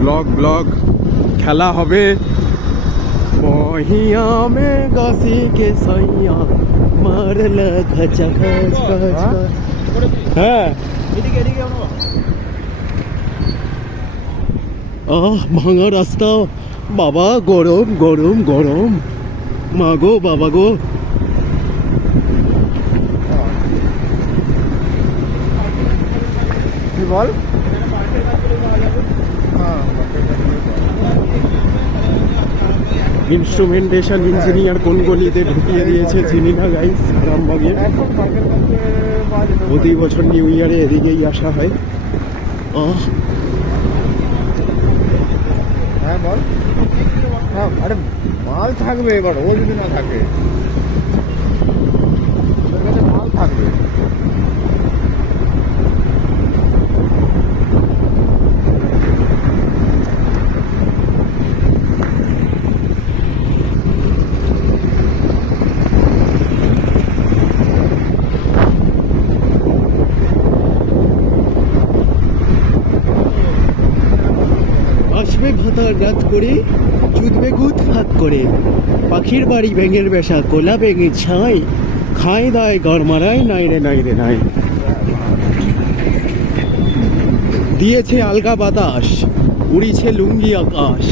Blog খেলা হবে। মহিয়া মে গাছি কে সাইয়া মারলা খাচা খাচ খাচ। হ্যাঁ ভাঙা রাস্তা বাবা, গরম গরম গরম, মা গো বাবা গো। বল ইনস্ট্রুমেন্টেশন ইঞ্জিনিয়ার কোন গলিতে ঢুকিয়ে দিয়েছে চিনি না গাইস। রামবাগে প্রতি বছর নিউ ইয়ারে এদিকেই আসা হয়। হ্যাঁ বল। হ্যাঁ আরে মাল থাকবে, এবার ও যদি না থাকে ওদের কাছে মাল থাকবে। আসবে ভাতার রাত করে, চুদবে গুদ ফাঁক করে, পাখির বাড়ি ব্যাঙের বেশা, কোলা ব্যাঙের ছাই, খায় দায় গড় মারায়, নাই রে নাই রে নাই। দিয়েছে আলগা বাতাস, উড়িছে লুঙ্গি আকাশ।